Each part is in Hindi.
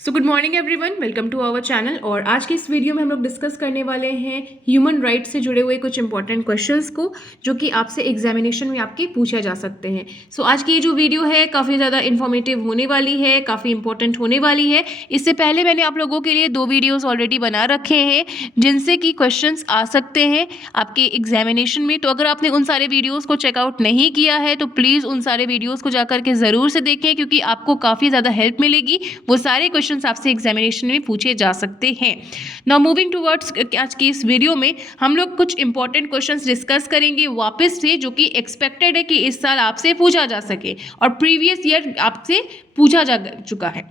So good morning everyone, welcome to our channel. और आज के इस वीडियो में हम लोग डिस्कस करने वाले हैं ह्यूमन राइट्स से जुड़े हुए कुछ इंपॉर्टेंट क्वेश्चंस को जो कि आपसे एग्जामिनेशन में आपके पूछा जा सकते हैं। सो आज की ये जो वीडियो है काफ़ी ज़्यादा इन्फॉर्मेटिव होने वाली है, काफ़ी इंपॉर्टेंट होने वाली है। इससे पहले मैंने आप लोगों के लिए 2 वीडियोज़ ऑलरेडी बना रखे हैं जिनसे कि क्वेश्चंस आ सकते हैं आपके एग्जामिनेशन में। तो अगर आपने उन सारे वीडियोज़ को चेकआउट नहीं किया है तो प्लीज़ उन सारे वीडियोज़ को जाकर के ज़रूर से देखें, क्योंकि आपको काफ़ी ज़्यादा हेल्प मिलेगी। वो सारे क्वेश्चंस आपसे एग्जामिनेशन में पूछे जा सकते हैं। नाउ मूविंग टुवर्ड्स आज की इस वीडियो में हम लोग कुछ इंपॉर्टेंट क्वेश्चंस डिस्कस करेंगे वापस से, जो कि एक्सपेक्टेड है कि इस साल आपसे पूछा जा सके और प्रीवियस ईयर आपसे पूछा जा चुका है।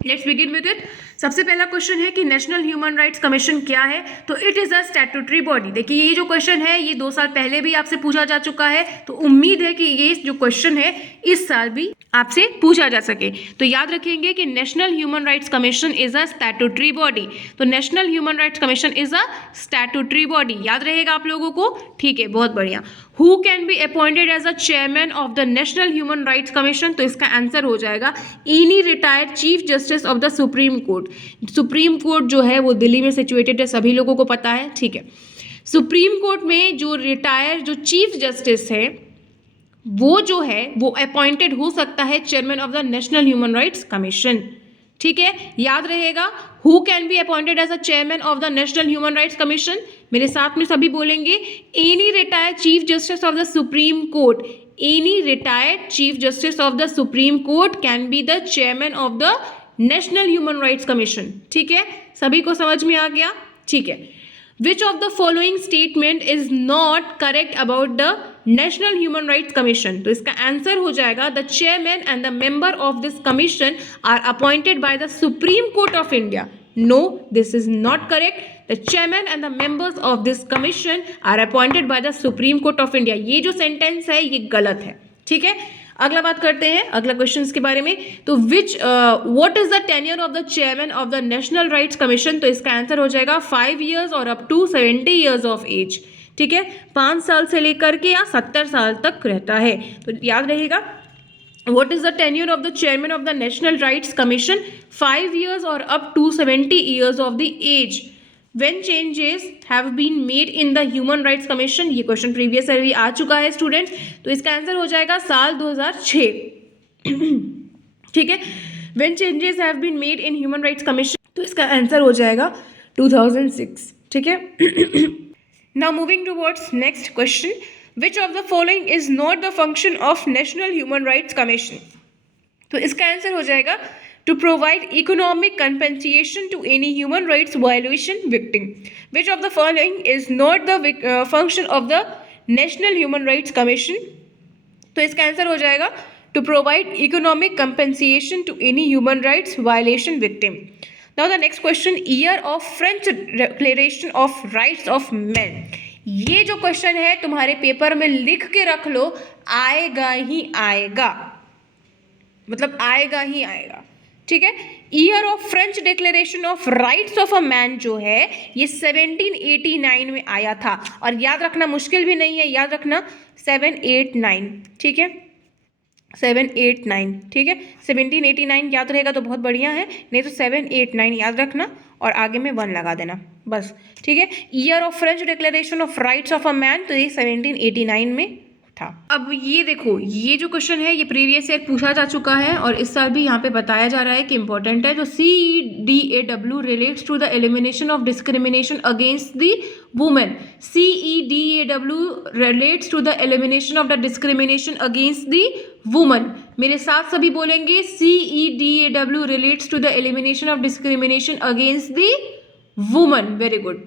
Let's begin with it. सबसे पहला क्वेश्चन है कि नेशनल ह्यूमन राइट्स कमीशन क्या है। तो it is a statutory body. देखिए ये जो क्वेश्चन है ये 2 साल पहले भी आपसे पूछा जा चुका है, तो उम्मीद है कि ये जो क्वेश्चन है इस साल भी आपसे पूछा जा सके। तो याद रखेंगे कि national human rights commission is a statutory body. तो national human rights commission is a statutory body, याद रहेगा आप लोगों को। ठीक है, बहुत बढ़िया। Who can be appointed as a chairman of the national human rights commission. तो इसका आंसर हो जाएगा any retired chief justice of the supreme court. Supreme court जो है वो दिल्ली में सिचुएटेड है, सभी लोगों को पता है। ठीक है, सुप्रीम कोर्ट में जो रिटायर जो चीफ जस्टिस है वो जो है वो अपॉइंटेड हो सकता है chairman of the national human rights commission. ठीक है, याद रहेगा। Who can be appointed as a chairman of the national human rights commission. मेरे साथ में सभी बोलेंगे any retired chief justice of the supreme court. Any retired chief justice of the supreme court can be the chairman of the national human rights commission. ठीक है, सभी को समझ में आ गया। ठीक है, which of the following statement is not correct about the national human rights commission. तो इसका आंसर हो जाएगा the chairman and the member of this commission are appointed by the supreme court of India. No, this is not correct. The chairman and the members of this commission are appointed by the supreme court of India. ये जो सेंटेंस है ये गलत है। ठीक है, अगला बात करते हैं अगला क्वेश्चन के बारे में। तो what is the tenure of the chairman of the national rights commission. तो इसका आंसर हो जाएगा 5 years और up to 70 years of age. ठीक है, 5 साल से लेकर के या 70 साल तक रहता है। तो याद रहेगा what is the tenure of the chairman of the national rights commission, 5 years और up to 70 years of the age. When changes have been made in the Human Rights Commission, ये क्वेश्चन प्रीवियस ईयर भी आ चुका है स्टूडेंट्स। तो इसका आंसर हो जाएगा साल 2006। ठीक है, When changes have been made in Human Rights Commission, तो इसका आंसर हो जाएगा 2006। ठीक है, now moving towards next question, which of the following is not the function of National Human Rights Commission। तो इसका आंसर हो जाएगा to provide economic compensation to any human rights violation victim. Which of the following is not the function of the National Human Rights Commission? तो इसका आंसर हो जाएगा to provide economic compensation to any human rights violation victim. Now the next question, year of French Declaration of Rights of Men. ये जो क्वेश्चन है तुम्हारे पेपर में लिख के रख लो, आएगा ही आएगा, मतलब आएगा ही आएगा। ठीक है, year of French declaration of rights of a man जो है ये 1789 में आया था। और याद रखना मुश्किल भी नहीं है, याद रखना 789। ठीक है, 789। ठीक है, 1789 याद रहेगा तो बहुत बढ़िया है, नहीं तो 789 याद रखना और आगे में 1 लगा देना बस। ठीक है, year of French declaration of rights of a man, तो ये 1789 में था। अब ये देखो, ये जो क्वेश्चन है ये प्रीवियस ईयर पूछा जा चुका है और इस साल भी यहाँ पे बताया जा रहा है कि इंपॉर्टेंट है। जो CEDAW relates to the elimination of discrimination against the women. CEDAW relates to the elimination of the discrimination against the woman. मेरे साथ सभी बोलेंगे CEDAW relates to the elimination of discrimination against the woman. Very good.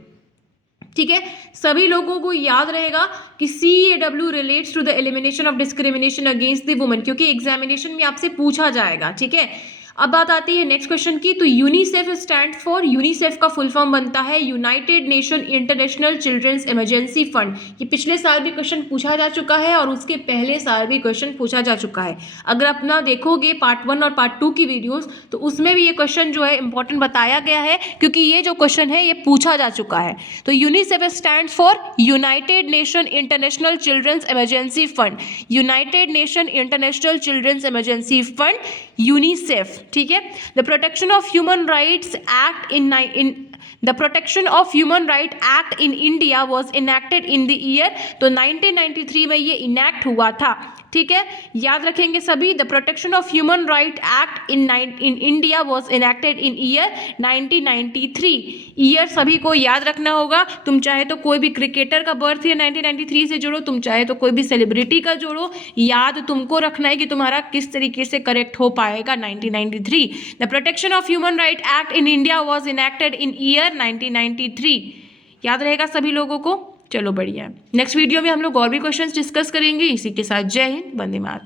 ठीक है, सभी लोगों को याद रहेगा कि CEDAW relates to the elimination of discrimination against the woman, क्योंकि एग्जामिनेशन में आपसे पूछा जाएगा। ठीक है, अब बात आती है नेक्स्ट क्वेश्चन की। तो यूनिसेफ स्टैंड फॉर, यूनिसेफ का फुल फॉर्म बनता है united nation international children's emergency fund. ये पिछले साल भी क्वेश्चन पूछा जा चुका है और उसके पहले साल भी क्वेश्चन पूछा जा चुका है। अगर अपना देखोगे पार्ट 1 और पार्ट 2 की वीडियोस तो उसमें भी ये क्वेश्चन जो है इंपॉर्टेंट बताया गया है, क्योंकि ये जो क्वेश्चन है ये पूछा जा चुका है। तो UNICEF stand for united nation international children's emergency fund. United nation international children's emergency fund, UNICEF. ठीक है। The protection of human rights act the protection of human right act in India was enacted in the year, तो 1993 में ये इनैक्ट हुआ था, ठीक है। याद रखेंगे सभी, the protection of human right act in India was enacted in year 1993। Year सभी को याद रखना होगा। तुम चाहे तो कोई भी क्रिकेटर का बर्थ ईयर 1993 से जोड़ो, तुम चाहे तो कोई भी सेलिब्रिटी का जोड़ो, याद तुमको रखना है कि तुम्हारा किस तरीके से करेक्ट हो पाएगा 1993। The protection of human right act in India was enacted in year 1993। याद रहेगा सभी लोगों को। चलो बढ़िया है। नेक्स्ट वीडियो में हम लोग और भी क्वेश्चंस डिस्कस करेंगे। इसी के साथ जय हिंद, वंदे मातरम।